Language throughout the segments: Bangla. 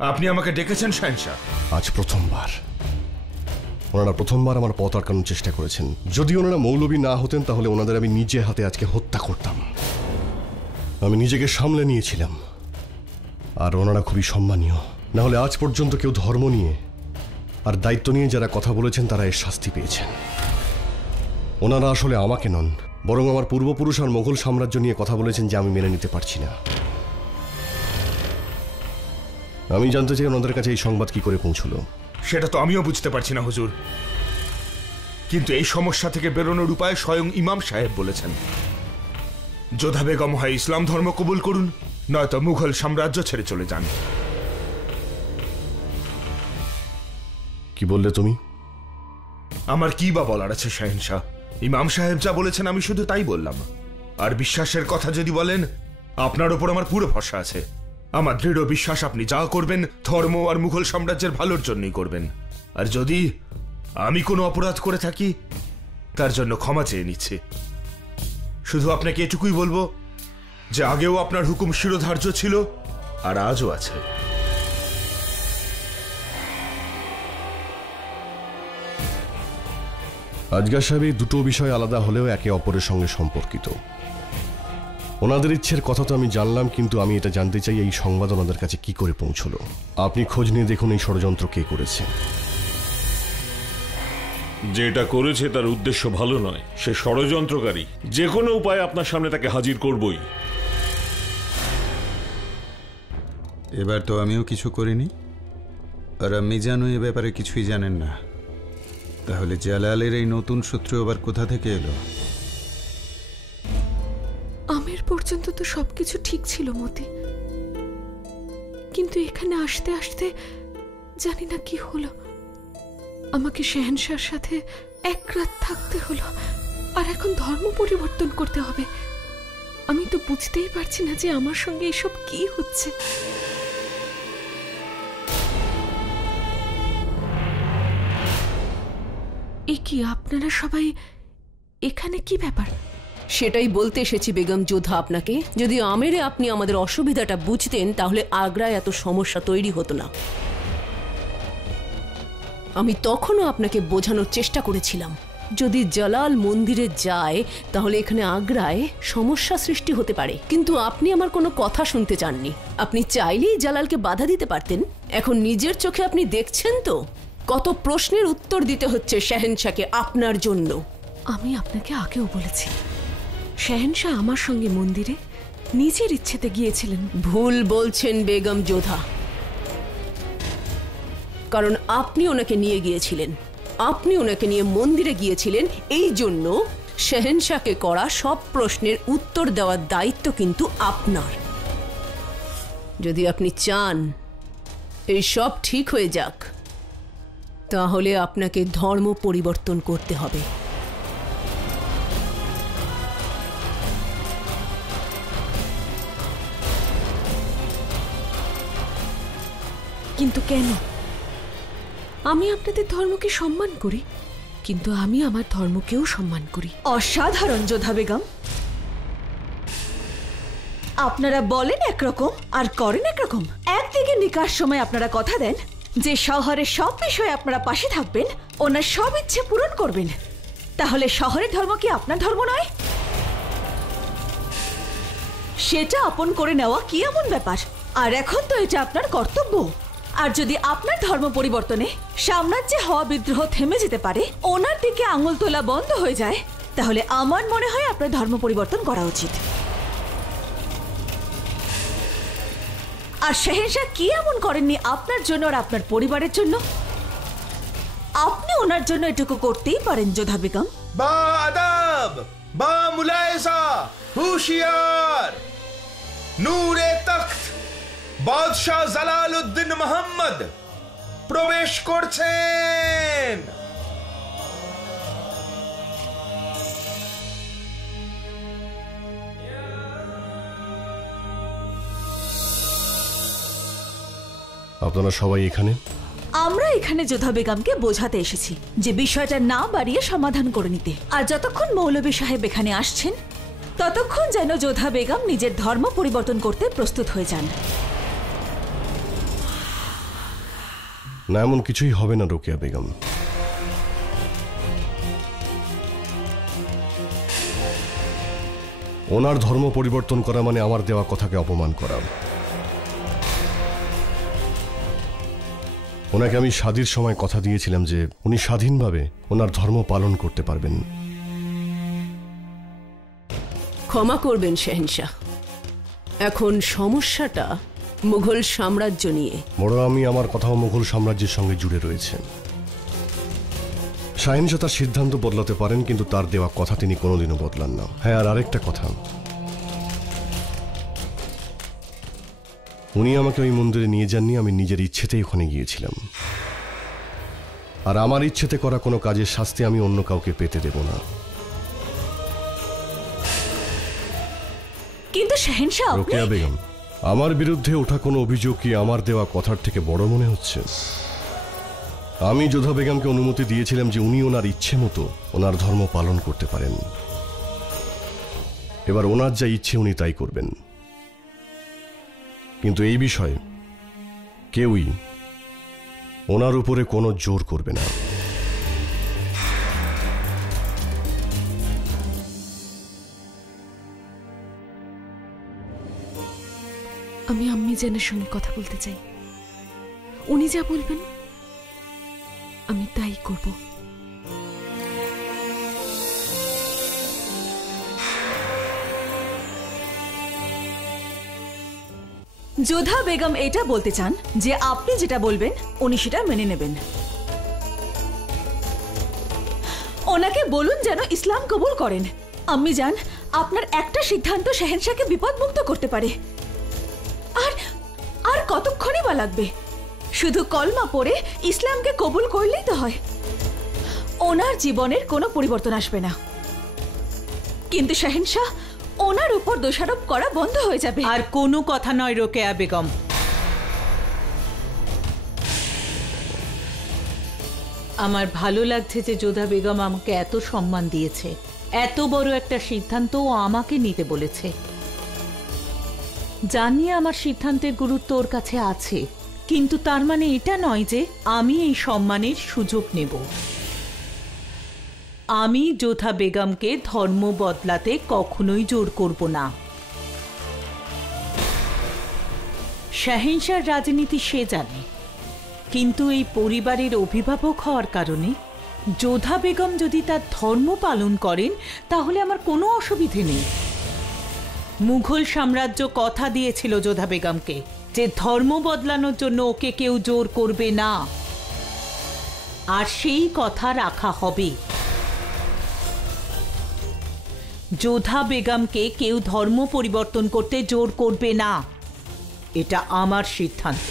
আপনি আমাকে ডেকেছেন শাহেনশাহ? আজ প্রথমবার ওনারা আমার পথ আটকানোর চেষ্টা করেছেন। যদি ওনারা মৌলবী না হতেন তাহলে ওনাদের আমি নিজে হাতে আজকে হত্যা করতাম। আমি নিজেকে সামলে নিয়েছিলাম, আর ওনারা খুবই সম্মানীয়। না হলে আজ পর্যন্ত কেউ ধর্ম নিয়ে আর দায়িত্ব নিয়ে যারা কথা বলেছেন তারা এর শাস্তি পেয়েছেন। ওনারা আসলে আমাকে নন, বরং আমার পূর্বপুরুষ আর মোগল সাম্রাজ্য নিয়ে কথা বলেছেন, যে আমি মেনে নিতে পারছি না। আমি জানতে চাই ওনাদের কাছে এই সংবাদ কি করে পৌঁছলো। সেটা তো আমিও বুঝতে পারছি না হুজুর, কিন্তু এই সমস্যা থেকে বেরোনোর উপায় স্বয়ং ইমাম সাহেব বলেছেন। যোধা বেগম হয় ইসলাম ধর্ম কবুল করুন, নয়তো মুঘল সাম্রাজ্য ছেড়ে চলে যান। কি বললে তুমি? আমার কি বা বলার আছে শাহেনশাহ? ইমাম সাহেব যা বলেছেন আমি শুধু তাই বললাম। আর বিশ্বাসের কথা যদি বলেন, আপনার ওপর আমার পুরো ভরসা আছে। আমার দৃঢ় বিশ্বাস আপনি যা করবেন ধর্ম আর মুঘল সাম্রাজ্যের ভালোর জন্যই করবেন। আর যদি আমি কোনো অপরাধ করে থাকি তার জন্য ক্ষমা চেয়ে নিচ্ছি। শুধু আপনাকে এটুকুই বলবো যে আগেও আপনার হুকুম শিরোধার্য ছিল আর আজও আছে। আজগা সাহেব, এই দুটো বিষয় আলাদা হলেও একে অপরের সঙ্গে সম্পর্কিত। ওনাদের ইচ্ছের কথা তো আমি জানলাম, কিন্তু আমি এটা জানতে চাই এই সংবাদ ওনাদের কাছে কি করে পৌঁছলো। আপনি খোঁজ নিয়ে দেখুন এই ষড়যন্ত্র কে করেছে। যেটা করেছে তার উদ্দেশ্য ভালো নয়, সে ষড়যন্ত্রকারী। যে কোনো উপায়ে আপনার সামনে তাকে হাজির করবই। এবার তো আমিও কিছু করিনি, আর আম্মি জানো এ ব্যাপারে কিছুই জানেন না। তাহলে জালালের এই নতুন শত্রু আবার কোথা থেকে এলো? আমের পর্যন্ত তো সবকিছু ঠিক ছিল মতি, কিন্তু এখানে আসতে আসতে জানি না কি হলো। আমাকে শাহেনশাহর সাথে এক রাত থাকতে হলো, আর এখন ধর্ম পরিবর্তন করতে হবে। আমি তো বুঝতেই পারছি না যে আমার সঙ্গে এসব কি হচ্ছে। এ কি, আপনারা সবাই এখানে? কি ব্যাপার? সেটাই বলতে এসেছি বেগম যোধা আপনাকে। যদি আমেরে আপনি আমাদের অসুবিধাটা বুঝতেন তাহলে আগ্রায় এত সমস্যা তৈরি হতো না। আমি তখনও আপনাকে বোঝানোর চেষ্টা করেছিলাম, যদি জালাল মন্দিরে যায় তাহলে এখানে আগ্রায় সমস্যা সৃষ্টি হতে পারে, কিন্তু আপনি আমার কোনো কথা শুনতে চাননি। আপনি চাইলেই জালালকে বাধা দিতে পারতেন। এখন নিজের চোখে আপনি দেখছেন তো কত প্রশ্নের উত্তর দিতে হচ্ছে শাহেনশাহকে আপনার জন্য। আমি আপনাকে আগেও বলেছি, শাহেনশাহ আমার সঙ্গে মন্দিরে নিজের ইচ্ছেতে গিয়েছিলেন। ভুল বলছেন বেগম যোধা, কারণ আপনি ওনাকে নিয়ে গিয়েছিলেন। আপনি ওনাকে নিয়ে মন্দিরে গিয়েছিলেন, এই জন্য শাহেনশাহকে করা সব প্রশ্নের উত্তর দেওয়ার দায়িত্ব কিন্তু আপনার। যদি আপনি চান এই সব ঠিক হয়ে যাক তাহলে আপনাকে ধর্ম পরিবর্তন করতে হবে। কিন্তু কেন? আমি আপনাদের ধর্মকে সম্মান করি, কিন্তু আমি আমার ধর্মকেও সম্মান করি। অসাধারণ যোধা বেগম, আপনারা বলেন একরকম আর করেন একরকম। একদিকে নিকাশ সময় আপনারা কথা দেন যে শহরের সব বিষয়ে আপনারা পাশে থাকবেন, ওনার সব ইচ্ছে পূরণ করবেন। তাহলে শহরের ধর্ম কি আপনার ধর্ম নয়? সেটা আপন করে নেওয়া কি এমন ব্যাপার? আর এখন তো এটা আপনার কর্তব্য। আর যদি আপনার ধর্ম পরিবর্তনে সাম্রাজ্যে হওয়া বিদ্রোহ থেমে যেতে পারে, ওনার দিকে আঙুল তোলা বন্ধ হয়ে যায়, তাহলে আমার মনে হয় আপনার ধর্ম পরিবর্তন করা উচিত। আর শাহেনশাহ কি এমন করেননি আপনার জন্য আর আপনার পরিবারের জন্য? আপনি ওনার জন্য এটুকু করতেই পারেন যোধা বেগম। বা আদব, বা মুলায়সা, হুশিয়ার, নূরে তখ্ত বাদশাহ জালালউদ্দিন মোহাম্মদ প্রবেশ করছেন। আপনারা সবাই এখানে? আমরা এখানে যোধা বেগমকে বোঝাতে এসেছি যে বিষয়টা না বাড়িয়ে সমাধান করে নিতে। আর যতক্ষণ মৌলভী সাহেব এখানে আসছেন ততক্ষণ যেন যোধা বেগম নিজের ধর্ম পরিবর্তন করতে প্রস্তুত হয়ে যান। না, এমন কিছুই হবে না রোকেয়া বেগম। ওনার ধর্ম পরিবর্তন করা মানে আমার দেওয়া কথাকে অপমান করা। ওনাকে আমি শাদীর সময় কথা দিয়েছিলাম যে উনি স্বাধীনভাবে ওনার ধর্ম পালন করতে পারবেন। ক্ষমা করবেন শেহেনশাহ, এখন সমস্যাটা মুঘল সাম্রাজ্য নিয়ে। বড় আমি আমার কথাও মুঘল সাম্রাজ্যের সঙ্গে জুড়ে রয়েছে। শাহিনশাহ তার সিদ্ধান্ত বদলাতে পারেন, কিন্তু তার দেওয়া কথা তিনি কোনোদিনও বদলান না। হ্যাঁ, আর আরেকটা কথা, উনি আমাকে ওই মন্দিরে নিয়ে যাননি, আমি নিজের ইচ্ছেতেই ওখানে গিয়েছিলাম। আর আমার ইচ্ছেতে করা কোনো কাজের শাস্তি আমি অন্য কাউকে পেতে দেব না। কিন্তু শেহেনশাহ, রোকেয়া বেগম, আমার বিরুদ্ধে ওঠা কোনো অভিযোগ কি আমার দেওয়া কথার থেকে বড় মনে হচ্ছে? আমি যোধা বেগমকে অনুমতি দিয়েছিলাম যে উনি ওনার ইচ্ছে মতো ওনার ধর্ম পালন করতে পারেন। এবার ওনার যা ইচ্ছে উনি তাই করবেন, কিন্তু এই বিষয়ে কেউই ওনার উপরে কোনো জোর করবে না। আমি আম্মি জানের সঙ্গে কথা বলতে চাই। উনি যা বলবেন আমি তাই করব। যোধা বেগম এটা বলতে চান যে আপনি যেটা বলবেন উনি সেটা মেনে নেবেন। ওনাকে বলুন যেন ইসলাম কবুল করেন। আম্মি জান, আপনার একটা সিদ্ধান্ত শেহেনশাহকে বিপদমুক্ত করতে পারে। আর কতক্ষণই বা লাগবে? শুধু কলমা পড়ে ইসলামকে কবুল করলেই তো হয়। ওনার জীবনের কোনো পরিবর্তন আসবে না, কিন্তু শেহেনশাহ ওনার উপর দোষারোপ করা বন্ধ হয়ে যাবে। আর কোনো কথা নয় রোকেয়া বেগম, আমার ভালো লাগছে যে যোধা বেগম আমাকে এত সম্মান দিয়েছে। এত বড় একটা সিদ্ধান্ত ও আমাকে নিতে বলেছে। জানি আমার সিদ্ধান্তের গুরুত্ব ওর কাছে আছে, কিন্তু তার মানে এটা নয় যে আমি এই সম্মানের সুযোগ নেব। আমি যোধা বেগমকে ধর্ম বদলাতে কখনোই জোর করব না। শাহিনশাহর রাজনীতি সে জানে, কিন্তু এই পরিবারের অভিভাবক হওয়ার কারণে যোধা বেগম যদি তার ধর্ম পালন করেন তাহলে আমার কোনো অসুবিধে নেই। মুঘল সাম্রাজ্য কথা দিয়েছিল যোধা বেগমকে যে ধর্ম বদলানোর জন্য ওকে কেউ জোর করবে না, আর সেই কথা রাখা হবে। যোধা বেগমকে কেউ ধর্ম পরিবর্তন করতে জোর করবে না, এটা আমার সিদ্ধান্ত।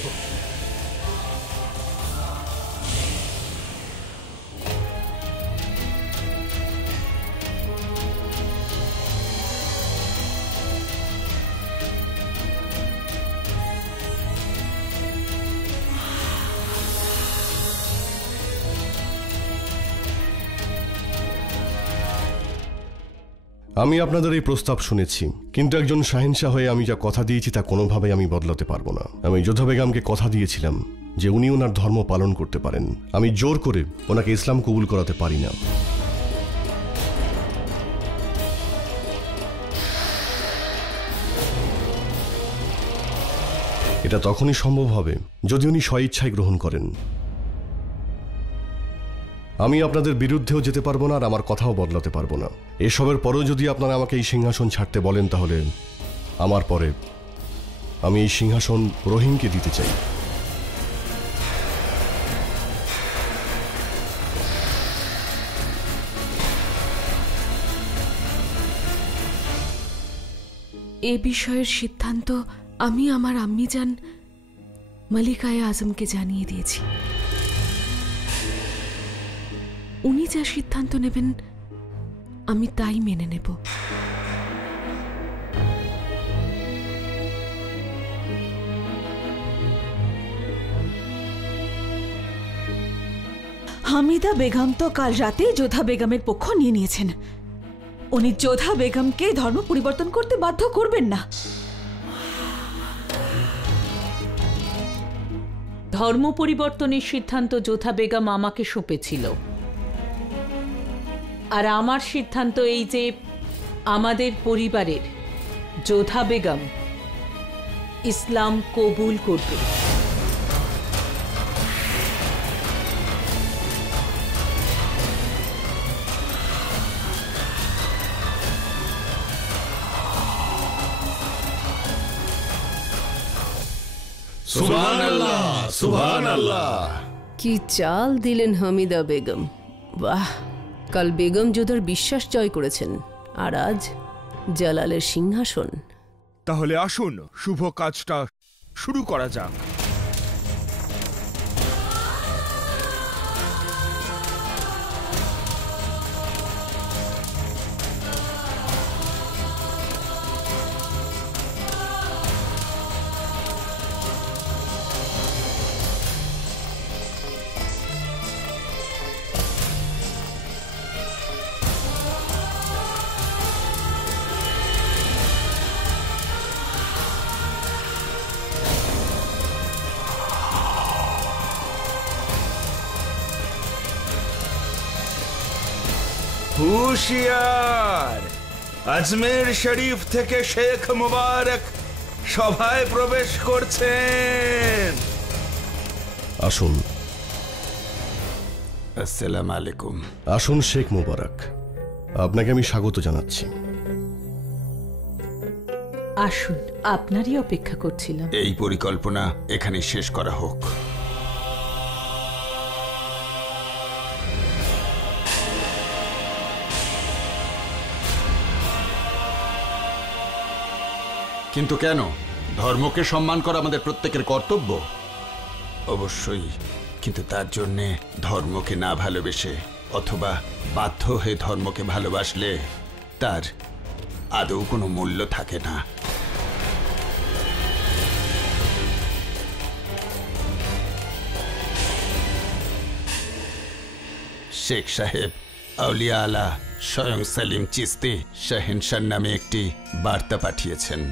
আমি আপনাদের এই প্রস্তাব শুনেছি, কিন্তু একজন শাহিনশাহ হয়ে আমি যা কথা দিয়েছি তা কোনোভাবেই আমি বদলাতে পারবো না। আমি যোধা বেগমকে কথা দিয়েছিলাম যে উনি ওনার ধর্ম পালন করতে পারেন। আমি জোর করে ওনাকে ইসলাম কবুল করাতে পারি না। এটা তখনই সম্ভব হবে যদি উনি স্বইচ্ছায় গ্রহণ করেন। আমি আপনাদের বিরুদ্ধেও যেতে পারবো না, আর আমার কথাও বদলাতে পারবো না। এসবের পরেও যদি আপনারা আমাকে এই সিংহাসন ছাড়তে বলেন, তাহলে আমার পরে আমি এই সিংহাসন রহিমকে দিতে চাই। এ বিষয়ের সিদ্ধান্ত আমি আমার আম্মিজান মালিকায়ে আজমকে জানিয়ে দিয়েছি। উনি যা সিদ্ধান্ত নেবেন আমি তাই মেনে নেব। হামিদা বেগম তো কাল রাতে যোধা বেগমের পক্ষ নিয়ে নিয়েছেন। উনি যোধা বেগমকে ধর্ম পরিবর্তন করতে বাধ্য করবেন না। ধর্ম পরিবর্তনের সিদ্ধান্ত যোধা বেগম আমাকে সঁপেছিল, আর আমার সিদ্ধান্ত এই যে আমাদের পরিবারের যোধা বেগম ইসলাম কবুল করবে। সুবহানাল্লাহ, সুবহানাল্লাহ। কি চাল দিলেন হামিদা বেগম! বাহ, কাল বেগম যোধার বিশ্বাস জয় করেছেন, আর আজ জালালের সিংহাসন। তাহলে আসুন শুভ কাজটা শুরু করা যাক। হুশিয়ার! আজমের শরীফ থেকে শেখ মুবারক সভায় প্রবেশ করছেন। আসুন। আসসালামু আলাইকুম। আসুন শেখ মুবারক, আপনাকে আমি স্বাগত জানাচ্ছি। আসুন, আপনারই অপেক্ষা করছিলাম। এই পরিকল্পনা এখানে শেষ করা হোক। কিন্তু কেন? ধর্মকে সম্মান করা আমাদের প্রত্যেকের কর্তব্য। অবশ্যই, কিন্তু তার জন্যে ধর্মকে না ভালোবেসে অথবা বাধ্য হয়ে ধর্মকে ভালোবাসলে তার আদৌ কোনো মূল্য থাকে না। শেখ সাহেব আউলিয়া আলা স্বয়ং সেলিম চিস্তি শাহেনশাহ নামে একটি বার্তা পাঠিয়েছেন।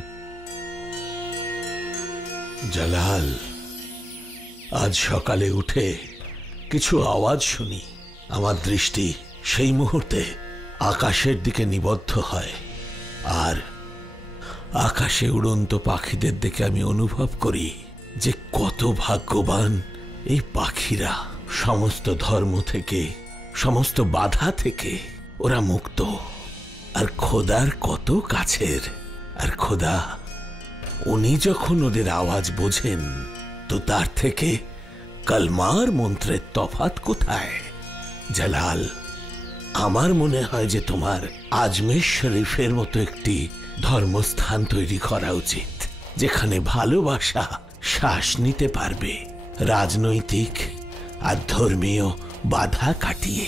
জালাল, আজ সকালে উঠে কিছু আওয়াজ শুনি। আমার দৃষ্টি সেই মুহূর্তে আকাশের দিকে নিবদ্ধ হয়, আর আকাশে উড়ন্ত পাখিদের দেখে আমি অনুভব করি যে কত ভাগ্যবান এই পাখিরা। সমস্ত ধর্ম থেকে, সমস্ত বাধা থেকে ওরা মুক্ত, আর খোদার কত কাছের। আর খোদা, উনি যখন ওদের আওয়াজ বোঝেন, তো তার থেকে কালমার মন্ত্রের তফাৎ কোথায়? জালাল, আমার মনে হয় যে তোমার আজমের শরীফের মতো একটি ধর্মস্থান তৈরি করা উচিত, যেখানে ভালোবাসা শ্বাস নিতে পারবে, রাজনৈতিক আর ধর্মীয় বাধা কাটিয়ে।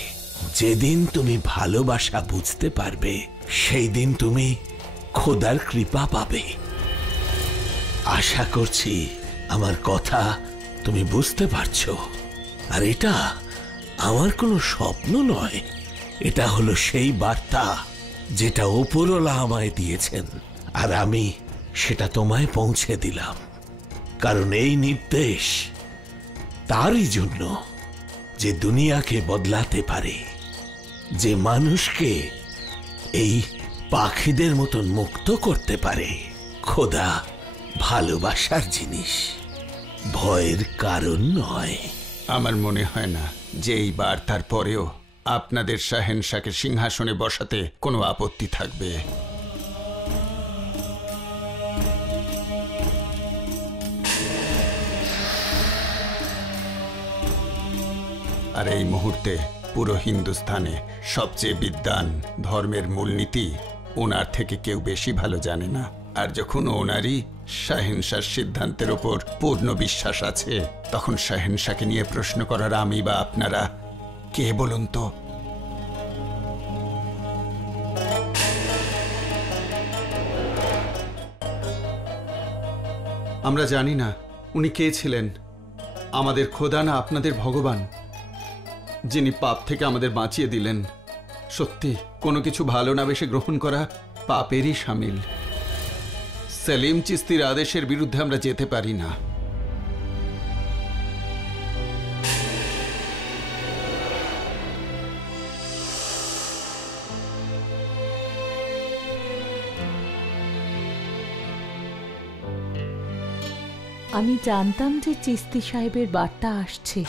যেদিন তুমি ভালোবাসা বুঝতে পারবে, সেই দিন তুমি খোদার কৃপা পাবে। আশা করছি আমার কথা তুমি বুঝতে পারছো। আর এটা আমার কোনো স্বপ্ন নয়, এটা হলো সেই বার্তা যেটা ওপরওয়ালা আমায় দিয়েছেন, আর আমি সেটা তোমায় পৌঁছে দিলাম। কারণ এই নির্দেশ তারই জন্য যে দুনিয়াকে বদলাতে পারে, যে মানুষকে এই পাখিদের মতন মুক্ত করতে পারে। খোদা ভালোবাসার জিনিস, ভয়ের কারণ নয়। আমার মনে হয় না যে এই বার্তার পরেও আপনাদের শাহেনশাহকে সিংহাসনে বসাতে কোনো আপত্তি থাকবে। আর এই মুহূর্তে পুরো হিন্দুস্তানে সবচেয়ে বিদ্বান ধর্মের মূলনীতি ওনার থেকে কেউ বেশি ভালো জানে না। আর যখন ওনারই শাহেনশাহর সিদ্ধান্তের উপর পূর্ণ বিশ্বাস আছে, তখন শাহেনশাহকে নিয়ে প্রশ্ন করার আমি বা আপনারা কে বলুন তো? আমরা জানি না উনি কে ছিলেন, আমাদের খোদা না আপনাদের ভগবান, যিনি পাপ থেকে আমাদের বাঁচিয়ে দিলেন। সত্যি কোনো কিছু ভালো না বেশি গ্রহণ করা পাপেরই শামিল। সেলিম চিস্তির আদেশের বিরুদ্ধে আমরা যেতে পারি না। আমি জানতাম যে চিস্তি সাহেবের বার্তা আসছে,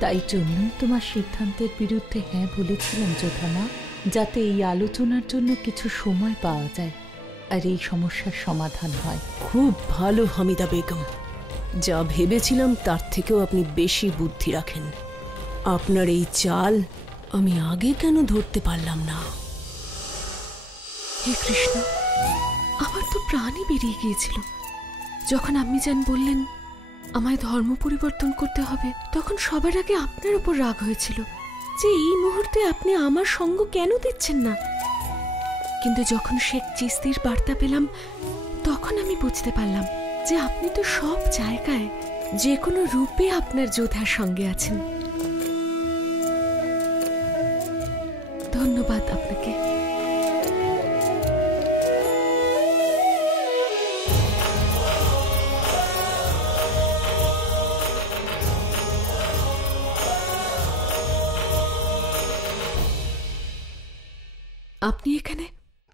তাই জন্যই তোমার সিদ্ধান্তের বিরুদ্ধে হ্যাঁ বলেছিলাম যোধামা, যাতে এই আলোচনার জন্য কিছু সময় পাওয়া যায় আর এই সমস্যার সমাধান হয়। খুব ভালো হামিদা বেগম, যা ভেবেছিলাম তার থেকেও আপনি বেশি বুদ্ধি রাখেন। আপনার এই চাল আমি আগে কেন ধরতে পারলাম না? হে কৃষ্ণ, আমার তো প্রাণই বেরিয়ে গিয়েছিল যখন আম্মিজান বললেন আমায় ধর্ম পরিবর্তন করতে হবে। তখন সবার আগে আপনার উপর রাগ হয়েছিল যে এই মুহূর্তে আপনি আমার সঙ্গ কেন দিচ্ছেন না। কিন্তু যখন শেখ চিস্তির বার্তা পেলাম তখন আমি বুঝতে পারলাম যে আপনি তো সব জায়গায় যে কোনো রূপে আপনার যোদ্ধার সঙ্গে আছেন। ধন্যবাদ আপনাকে। আপনি এখানে?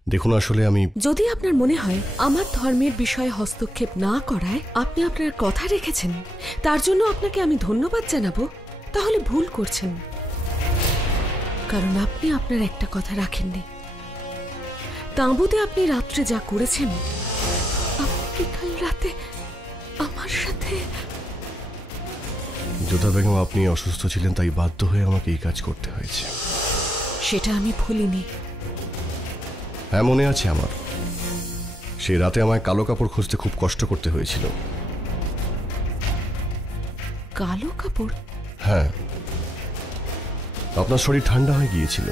দেখুন, আসলে আমি যদি আপনার মনে হয় আমার ধর্মের বিষয়ে হস্তক্ষেপ না করায় আপনি আপনার কথা রেখেছেন, তার জন্য আপনাকে আমি ধন্যবাদ জানাবো, তাহলে ভুল করছেন। কারণ আপনি আপনার একটা কথা রাখেননি। তাঁবুতে আপনি রাত্রে যা করেছেন, আপনি কি কাল রাতে আমার সাথে? যোধা বেগম, আপনি অসুস্থ ছিলেন, তাই বাধ্য হয়ে আমাকে এই কাজ করতে হয়েছে। সেটা আমি ভুলিনি। হ্যাঁ, মনে আছে আমার। সেই রাতে আমায় কালো কাপড় খুঁজতে খুব কষ্ট করতে হয়েছিল। কালো কাপড়? হ্যাঁ, আপনার শরীর ঠান্ডা হয়ে গিয়েছিল।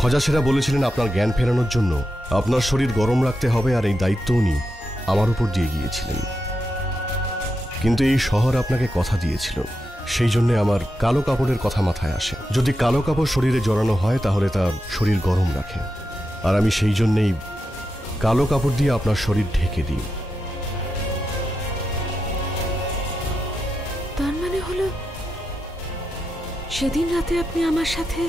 খজাসেরা বলেছিলেন আপনার জ্ঞান ফেরানোর জন্য আপনার শরীর গরম রাখতে হবে, আর এই দায়িত্ব উনি আমার উপর দিয়ে গিয়েছিলেন। কিন্তু এই শহর আপনাকে কথা দিয়েছিল, সেই জন্য আমার কালো কাপড়ের কথা মাথায় আসে। যদি কালো কাপড় শরীরে জড়ানো হয় তাহলে তার শরীর গরম রাখে, আর আমি সেই জন্যেই কালো কাপড় দিয়ে আপনার শরীর ঢেকে দিই। তার মানে হলো সেদিন রাতে আপনি আমার সাথে?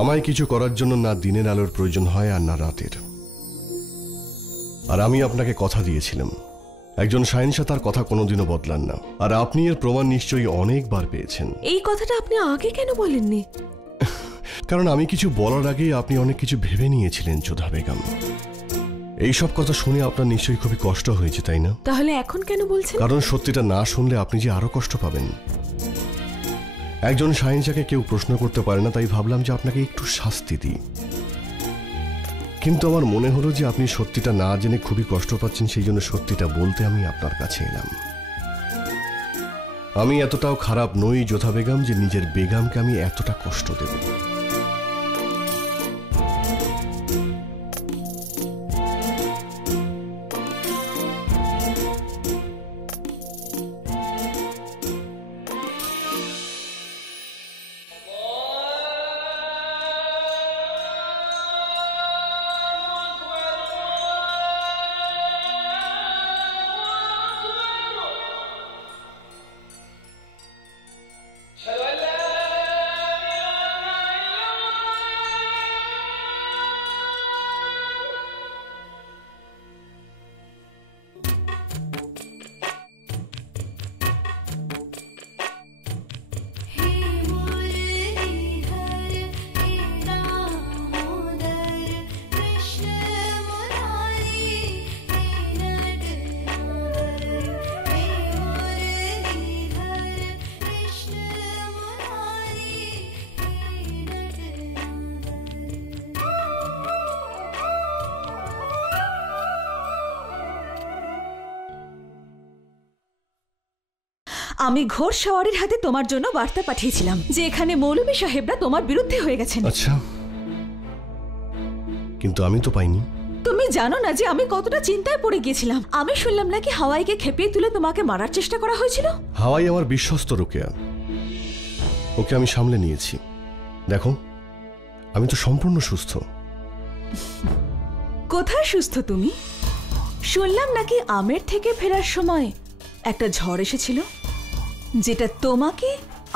আমায় কিছু করার জন্য না দিনের আলোর প্রয়োজন হয় আর না রাতের। আর আমি আপনাকে কথা দিয়েছিলাম, একজন শাহেনশাহ তার কথা কোনোদিনও বদলান না, আর আপনি এর প্রমাণ নিশ্চয়ই অনেকবার পেয়েছেন। এই কথাটা আপনি আগে কেন বলেননি? কারণ আমি কিছু বলার আগেই আপনি অনেক কিছু ভেবে নিয়েছিলেন যোধা বেগম। এইসব কথা শুনে আপনার নিশ্চয়ই খুবই কষ্ট হয়েছে, তাই না? তাহলে এখন কেন বলছেন? কারণ সত্যিটা না শুনলে আপনি যে আরো কষ্ট পাবেন। একজন শাহেনশাহকে কেউ প্রশ্ন করতে পারে না, তাই ভাবলাম যে আপনাকে একটু শাস্তি দিই। কিন্তু আমার মনে হলো যে আপনি সত্যিটা না জেনে খুবই কষ্ট পাচ্ছেন, সেই জন্য সত্যিটা বলতে আমি আপনার কাছে এলাম। আমি এতটাও খারাপ নই যোধা বেগম যে নিজের বেগমকে আমি এতটা কষ্ট দেব। আমি ঘোর সওয়ারির হাতে তোমার জন্য বার্তা পাঠিয়েছিলাম যে এখানে মৌলভী সাহেবরা তোমার বিরুদ্ধে হয়ে গেছেন। আচ্ছা, কিন্তু আমি তো পাইনি। তুমি জানো না যে আমি কতটা চিন্তায় পড়ে গিয়েছিলাম। আমি শুনলাম নাকি হাওয়াইকে খেপিয়ে তুলে তোমাকে মারার চেষ্টা করা হয়েছিল। হাওয়াই আমার বিশ্বস্ত রোকেয়া, ওকে আমি সামলে নিয়েছি। দেখো, আমি তো সম্পূর্ণ সুস্থ। কোথায় সুস্থ তুমি? শুনলাম নাকি আমের থেকে ফেরার সময় একটা ঝড় এসেছিল যেটা তোমাকে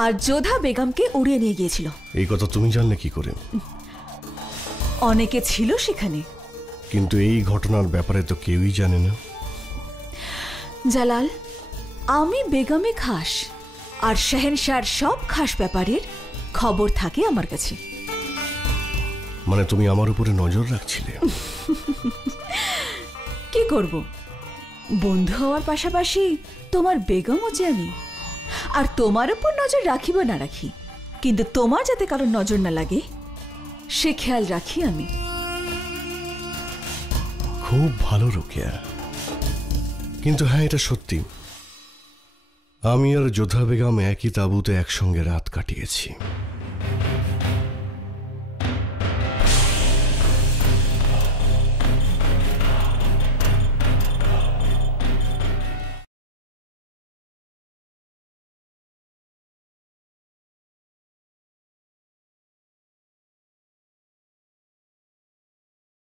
আর যোধা বেগমকে উড়িয়ে নিয়ে গিয়েছিল। এই কথা তুমি জানলে কি করে? অনেকে ছিল সেখানে। কিন্তু এই ঘটনার ব্যাপারে তো কেউই জানে না। জালাল, আমি বেগমে খাস আর শাহেনশাহর সব খাস ব্যাপারের খবর থাকে আমার কাছে। মানে তুমি আমার উপরে নজর রাখছিলে? কি করব, বন্ধু হওয়ার পাশাপাশি তোমার বেগমও যে আমি, আর তোমার উপর নজর রাখিব না রাখি, কিন্তু তোমার যাতে কারোর নজর না লাগে সে খেয়াল রাখি আমি। খুব ভালো রোকেয়া, কিন্তু হ্যাঁ এটা সত্যি, আমি আর যোধা বেগম একই তাঁবুতে একসঙ্গে রাত কাটিয়েছি।